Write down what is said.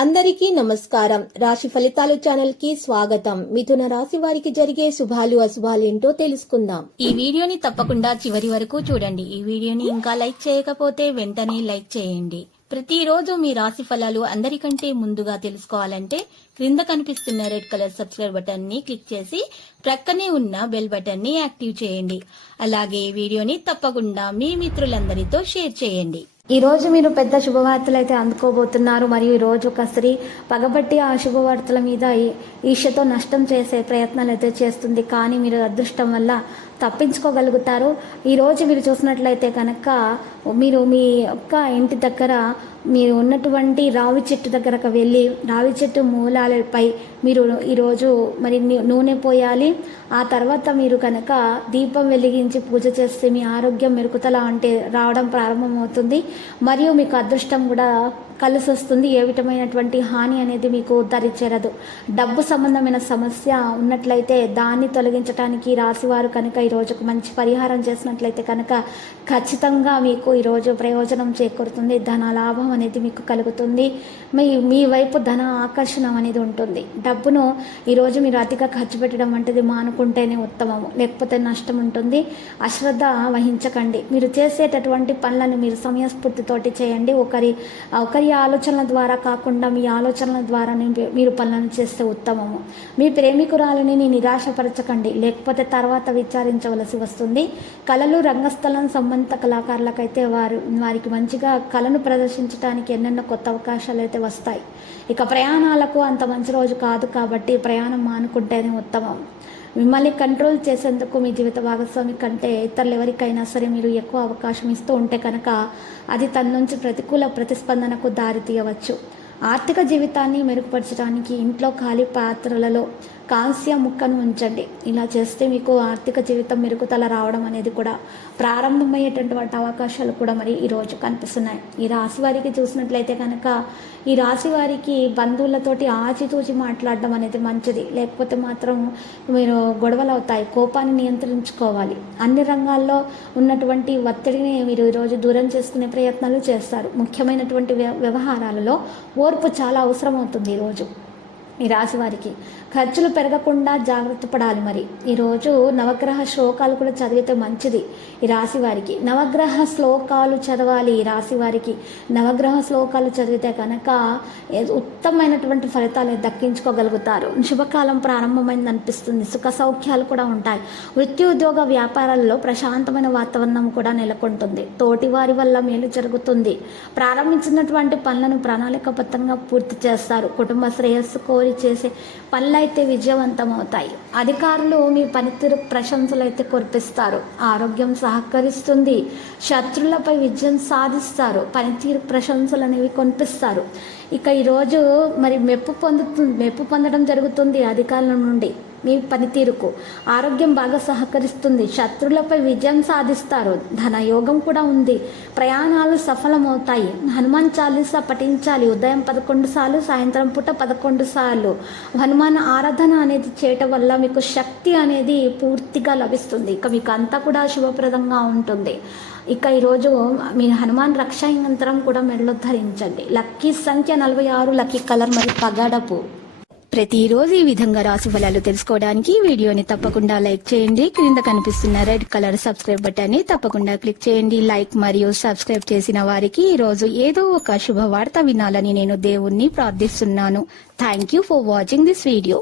అందరికీ నమస్కారం. రాశి ఫలితాలు ఛానల్ కి స్వాగతం. మిథున రాశి వారికి జరిగే శుభాలు అశుభాలు ఏంటో తెలుసుకుందాం. ఈ వీడియోని తప్పకుండా చివరి వరకు చూడండి. ఈ వీడియోని ఇంకా లైక్ చేయకపోతే వెంటనే లైక్ చేయండి. ప్రతిరోజు మీ రాశి ఫలాలు అందరికంటే ముందుగా తెలుసుకోవాలంటే క్రింద కనిపిస్తున్న రెడ్ కలర్ సబ్స్క్రైబ్ బటన్ ని క్లిక్ చేసి ప్రక్కనే ఉన్న బెల్ బటన్ ని యాక్టివ్ చేయండి. అలాగే ఈ వీడియోని తప్పకుండా మీ మిత్రులందరితో షేర్ చేయండి. ఈ రోజు మీరు పెద్ద శుభవార్తలు అయితే అందుకోబోతున్నారు. మరియు ఈ రోజు ఒక స్త్రీ పగబట్టి ఆ శుభవార్తల మీద ఈర్ష్యతో నష్టం చేసే ప్రయత్నాలు అయితే చేస్తుంది. కానీ మీరు అదృష్టం వల్ల తప్పించుకోగలుగుతారు. ఈరోజు మీరు చూసినట్లయితే కనుక మీరు మీ యొక్క ఇంటి దగ్గర మీరు ఉన్నటువంటి రావి చెట్టు దగ్గరకు వెళ్ళి రావి చెట్టు మూలాలపై మీరు ఈరోజు మరి నూనె పోయాలి. ఆ తర్వాత మీరు కనుక దీపం వెలిగించి పూజ చేస్తే మీ ఆరోగ్యం మెరుగుదల అంటే రావడం ప్రారంభమవుతుంది. మరియు మీకు అదృష్టం కూడా కలిసి వస్తుంది. ఏ విధమైనటువంటి హాని అనేది మీకు దరిచేరదు. డబ్బు సంబంధమైన సమస్య ఉన్నట్లయితే దాన్ని తొలగించడానికి రాశివారు కనుక ఈరోజు మంచి పరిహారం చేసినట్లయితే కనుక ఖచ్చితంగా మీకు ఈరోజు ప్రయోజనం చేకూరుతుంది. ధన లాభం అనేది మీకు కలుగుతుంది. మీ వైపు ధన ఆకర్షణ అనేది ఉంటుంది. డబ్బును ఈరోజు మీరు అతిగా ఖర్చు పెట్టడం వంటిది మానుకుంటేనే ఉత్తమము, లేకపోతే నష్టం ఉంటుంది. అశ్రద్ధ వహించకండి. మీరు చేసేటటువంటి పనులను మీరు సమయస్ఫూర్తితోటి చేయండి. ఒకరి ఆలోచనల ద్వారా కాకుండా మీ ఆలోచనల ద్వారా మీరు పనులను చేస్తే ఉత్తమము. మీ ప్రేమికురాలని నిరాశపరచకండి, లేకపోతే తర్వాత విచారించవలసి వస్తుంది. కళలు రంగస్థలం సంబంధిత కళాకారులకైతే వారికి మంచిగా కళను ప్రదర్శించడానికి ఎన్నెన్నో కొత్త అవకాశాలు అయితే వస్తాయి. ఇక ప్రయాణాలకు అంత మంచి రోజు కాదు కాబట్టి ప్రయాణం మానుకుంటేనే ఉత్తమం. మిమ్మల్ని కంట్రోల్ చేసేందుకు మీ జీవిత భాగస్వామి కంటే ఇతరులు ఎవరికైనా సరే మీరు ఎక్కువ అవకాశం ఇస్తూ ఉంటే కనుక అది తన నుంచి ప్రతికూల ప్రతిస్పందనకు దారి తీయవచ్చు. ఆర్థిక జీవితాన్ని మెరుగుపరచడానికి ఇంట్లో ఖాళీ పాత్రలలో కాంస్య ముక్కను ఉంచండి. ఇలా చేస్తే మీకు ఆర్థిక జీవితం మెరుగుదల రావడం అనేది కూడా ప్రారంభమయ్యేటటువంటి అవకాశాలు కూడా మరి ఈరోజు కనిపిస్తున్నాయి. ఈ రాశి వారికి చూసినట్లయితే కనుక ఈ రాశి వారికి బంధువులతోటి ఆచితూచి మాట్లాడడం అనేది మంచిది, లేకపోతే మాత్రం మీరు గొడవలు అవుతాయి. కోపాన్ని నియంత్రించుకోవాలి. అన్ని రంగాల్లో ఉన్నటువంటి ఒత్తిడిని మీరు ఈరోజు దూరం చేసుకునే ప్రయత్నాలు చేస్తారు. ముఖ్యమైనటువంటి వ్యవహారాలలో ఓర్పు చాలా అవసరం అవుతుంది. ఈరోజు ఈ రాశి వారికి ఖర్చులు పెరగకుండా జాగ్రత్త పడాలి. మరి ఈరోజు నవగ్రహ శ్లోకాలు కూడా చదివితే మంచిది. ఈ రాశి వారికి నవగ్రహ శ్లోకాలు చదవాలి. ఈ రాశి వారికి నవగ్రహ శ్లోకాలు చదివితే కనుక ఉత్తమమైనటువంటి ఫలితాలు దక్కించుకోగలుగుతారు. శుభకాలం ప్రారంభమైంది అనిపిస్తుంది. సుఖ సౌఖ్యాలు కూడా ఉంటాయి. వృత్తి ఉద్యోగ వ్యాపారాల్లో ప్రశాంతమైన వాతావరణం కూడా నెలకొంటుంది. తోటి వారి వల్ల మేలు జరుగుతుంది. ప్రారంభించినటువంటి పనులను ప్రణాళికాబద్ధంగా పూర్తి చేస్తారు. కుటుంబ శ్రేయస్సు కోరి చేసే పనులైతే విజయవంతం అవుతాయి. అధికారులు మీ పనితీరు ప్రశంసలు అయితే కురిపిస్తారు. ఆరోగ్యం సహకరిస్తుంది. శత్రులపై విజయం సాధిస్తారు. పనితీరు ప్రశంసలు అనేవి కొనిపిస్తారు. ఇక ఈరోజు మరి మెప్పు పొందడం జరుగుతుంది అధికారుల నుండి. మీ పనితీరుకు ఆరోగ్యం బాగా సహకరిస్తుంది. శత్రులపై విజయం సాధిస్తారు. ధనయోగం కూడా ఉంది. ప్రయాణాలు సఫలమవుతాయి. హనుమాన్ చాలీసా పఠించాలి. ఉదయం 11 సార్లు, సాయంత్రం పూట 11 సార్లు హనుమాన్ ఆరాధన అనేది చేయటం వల్ల మీకు శక్తి అనేది పూర్తిగా లభిస్తుంది. ఇక మీకు అంతా కూడా శుభప్రదంగా ఉంటుంది. ఇక ఈరోజు మీ హనుమాన్ రక్షా యంత్రం కూడా మెడలో ధరించండి. లక్కీ సంఖ్య 46, లక్కీ కలర్ మరియు పగడపు. ప్రతిరోజు ఈ విధంగా రాశి ఫలాలు తెలుసుకోవడానికి వీడియోని తప్పకుండా లైక్ చేయండి. క్రింద కనిపిస్తున్న రెడ్ కలర్ సబ్స్క్రైబ్ బటన్ ని తప్పకుండా క్లిక్ చేయండి. లైక్ మరియు సబ్స్క్రైబ్ చేసిన వారికి ఈ రోజు ఏదో ఒక శుభవార్త వినాలని నేను దేవుణ్ణి ప్రార్థిస్తున్నాను. Thank you for watching this video.